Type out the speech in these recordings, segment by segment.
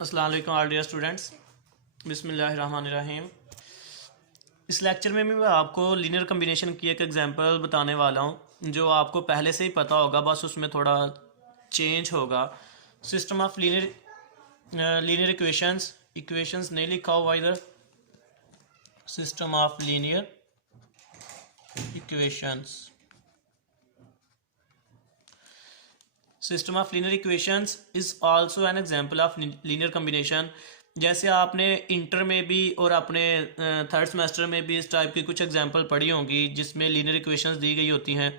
अस्सलाम वालेकुम all dear students. बिस्मिल्लाहिर्रहमानिर्रहीम। इस लेक्चर में मैं आपको लीनियर कम्बिनेशन की एक एग्जांपल बताने वाला हूँ जो आपको पहले से ही पता होगा, बस उसमें थोड़ा चेंज होगा। सिस्टम ऑफ लीनियर इक्वेशंस नहीं लिखा हुआ इधर। System of linear equations system of linear equations is also an example of linear combination. जैसे आपने इंटर में भी और अपने थर्ड सेमेस्टर में भी इस टाइप की कुछ एग्जांपल पढ़ी होंगी जिसमें लीनियर इक्वेशंस दी गई होती हैं।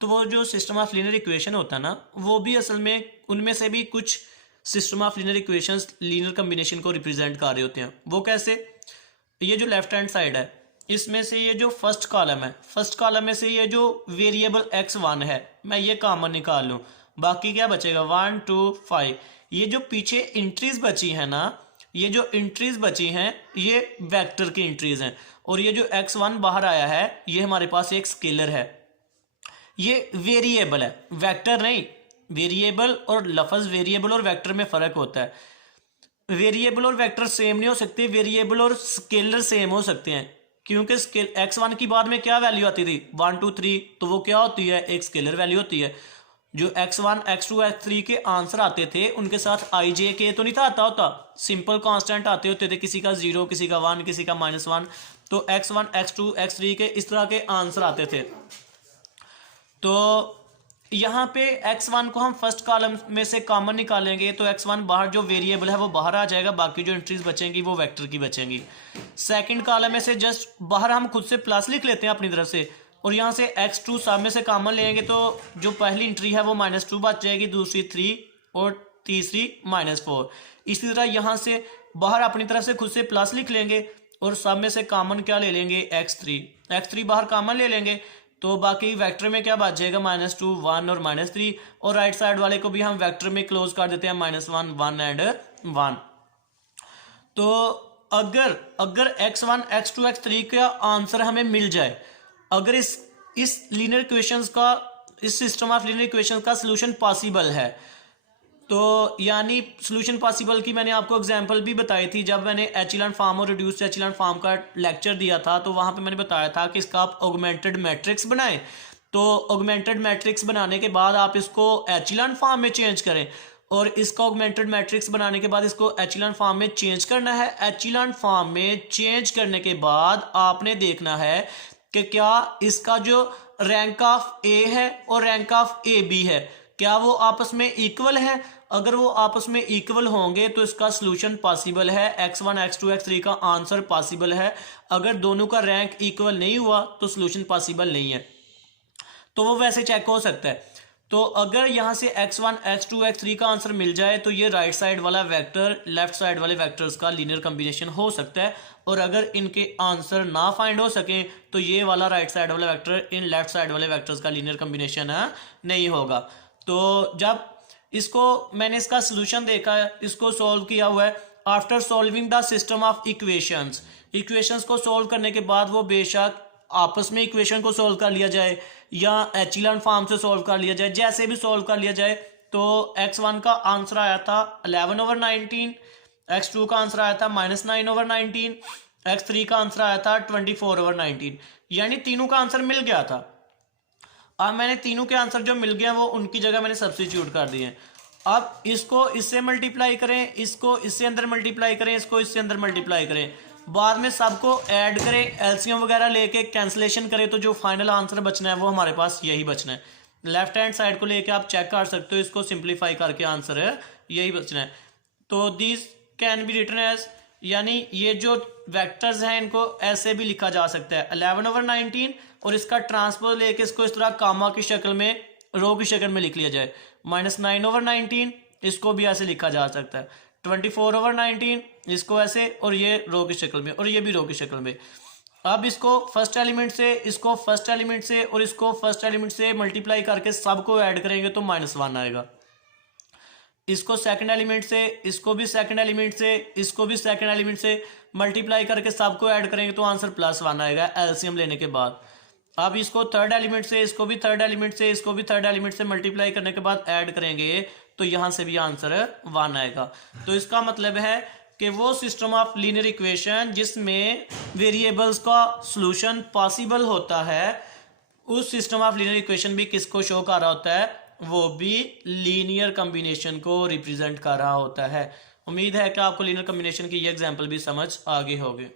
तो वो जो सिस्टम ऑफ लीनियर इक्वेशन होता है ना, वो भी असल में उनमें से भी कुछ system of linear equations linear combination को रिप्रेजेंट कर रहे होते हैं। वो कैसे? ये जो लेफ्ट हैंड साइड है, इसमें से ये जो फर्स्ट कॉलम है, फर्स्ट कॉलम में से ये जो वेरिएबल x1 है, मैं ये कॉमन निकाल लूँ, बाकी क्या बचेगा 1 2 5। ये जो पीछे इंट्रीज बची है ना, ये जो इंट्रीज बची हैं ये वेक्टर की इंट्रीज हैं, और ये जो x1 बाहर आया है ये हमारे पास एक स्केलर है, ये वेरिएबल है, वेक्टर नहीं। वेरिएबल और लफ्ज वेरिएबल और वेक्टर में फ़र्क होता है। वेरिएबल और वेक्टर सेम नहीं हो सकते, वेरिएबल और स्केलर सेम हो सकते हैं, क्योंकि स्केल x1 की बाद में क्या वैल्यू आती थी 1 2 3, तो वो क्या होती है, एक स्केलर वैल्यू होती है। जो x1 x2 x3 के आंसर आते थे उनके साथ i j k तो नहीं था आता होता, सिंपल कांस्टेंट आते होते थे, किसी का 0 किसी का 1 किसी का -1। तो x1 x2 x3 के इस तरह के आंसर आते थे। तो यहाँ पे x1 को हम फर्स्ट कॉलम में से कॉमन निकालेंगे तो x1 बाहर जो वेरिएबल है वो बाहर आ जाएगा, बाकी जो एंट्रीज बचेंगी वो वेक्टर की बचेंगी। सेकंड कॉलम में से जस्ट बाहर हम खुद से प्लस लिख लेते हैं अपनी तरफ से, और यहाँ से x2 सब में से कॉमन लेंगे तो जो पहली एंट्री है वो -2 बच जाएगी, दूसरी 3 और तीसरी -4। इसी तरह यहाँ से बाहर अपनी तरफ से खुद से प्लस लिख लेंगे और सब में से कॉमन क्या ले लेंगे x3 बाहर कॉमन ले लेंगे, तो बाकी वेक्टर में क्या बच जाएगा -2 1 और -3, और राइट साइड वाले को भी हम वेक्टर में क्लोज कर देते हैं -1 1 एंड 1। तो अगर x1 x2 x3 का आंसर हमें मिल जाए, अगर इस लीनियर इक्वेशंस का, इस सिस्टम ऑफ लीनियर इक्वेशंस का सॉल्यूशन पॉसिबल है, तो यानी सॉल्यूशन पॉसिबल की मैंने आपको एग्जांपल भी बताई थी जब मैंने एचेलॉन फॉर्म और रिड्यूस्ड एचेलॉन फॉर्म का लेक्चर दिया था। तो वहां पे मैंने बताया था कि इसका आप ऑगमेंटेड मैट्रिक्स बनाएं, तो ऑगमेंटेड मैट्रिक्स बनाने के बाद आप इसको एचेलॉन फॉर्म में चेंज करें, और इसका ऑगमेंटेड मैट्रिक्स बनाने के बाद इसको एचेलॉन फॉर्म में चेंज करना है। एचेलॉन फॉर्म में चेंज करने के बाद आपने देखना है कि क्या इसका जो रैंक ऑफ ए है और रैंक ऑफ ए बी है, क्या वो आपस में इक्वल है। अगर वो आपस में इक्वल होंगे तो इसका सॉल्यूशन पॉसिबल है, x1 x2 x3 का आंसर पॉसिबल है। अगर दोनों का रैंक इक्वल नहीं हुआ तो सॉल्यूशन पॉसिबल नहीं है, तो वो वैसे चेक हो सकता है। तो अगर यहाँ से x1 x2 x3 का आंसर मिल जाए तो ये राइट साइड वाला वेक्टर लेफ्ट साइड वाले वेक्टर्स का लीनियर कम्बिनेशन हो सकता है, और अगर इनके आंसर ना फाइंड हो सके तो ये वाला राइट साइड वाला वेक्टर इन लेफ्ट साइड वाले वेक्टर्स का लीनियर कम्बिनेशन नहीं होगा। तो जब इसको मैंने इसका सॉल्यूशन देखा है, इसको सॉल्व किया हुआ है, after solving the system of equations को सॉल्व करने के बाद वो बेशक आपस में इक्वेशन को सॉल्व कर लिया जाए या एचेलॉन फॉर्म से सॉल्व कर लिया जाए, जैसे भी सॉल्व कर लिया जाए। तो x1 का आंसर आया था 11/19, x2 का आंसर आया था -9/19, x3 का आंसर आया था 24/19, यानी तीनों का आंसर मिल गया था। अब मैंने तीनों के आंसर जो मिल गए वो उनकी जगह मैंने सब्स्टिट्यूट कर दिए। अब इसको इससे मल्टीप्लाई करें, इसको इससे अंदर मल्टीप्लाई करें, इसको इससे अंदर मल्टीप्लाई करें, बाद में सबको ऐड करें, एलसीएम वगैरह लेके कैंसलेशन करें, तो जो फाइनल आंसर बचना है वो हमारे पास यही बचना है। लेफ्ट हैंड साइड को लेके आप चेक कर सकते हो, इसको सिंप्लीफाई करके आंसर है यही बचना है। तो this can be written as, यानी ये जो वेक्टर्स हैं इनको ऐसे भी लिखा जा सकता है 11/19, और इसका ट्रांसपोज लेके इसको इस तरह कामा की शक्ल में, रो की शक्ल में लिख लिया जाए। -9/19 इसको भी ऐसे लिखा जा सकता है, 24/19 इसको ऐसे, और ये रो की शक्ल में, और ये भी रो की शक्ल में। अब इसको फर्स्ट एलिमेंट से, इसको फर्स्ट एलिमेंट से और इसको फर्स्ट एलिमेंट से मल्टीप्लाई करके सबको ऐड करेंगे तो -1 आएगा। इसको सेकंड एलिमेंट से, इसको भी सेकंड एलिमेंट से, इसको भी सेकंड एलिमेंट से मल्टीप्लाई करके सबको ऐड करेंगे तो आंसर +1 आएगा एलसीएम लेने के बाद। अब इसको थर्ड एलिमेंट से, इसको भी थर्ड एलिमेंट से, इसको भी थर्ड एलिमेंट से मल्टीप्लाई करने के बाद ऐड करेंगे तो यहाँ से भी आंसर 1 आएगा। तो इसका मतलब है कि वो सिस्टम ऑफ लीनियर इक्वेशन जिसमें वेरिएबल्स का सॉल्यूशन पॉसिबल होता है, उस सिस्टम ऑफ लीनियर इक्वेशन भी किसको शो कर रहा होता है, वो भी लीनियर कॉम्बिनेशन को रिप्रेजेंट कर रहा होता है। उम्मीद है कि आपको लीनियर कॉम्बिनेशन की ये एग्जांपल भी समझ आ गई होगी।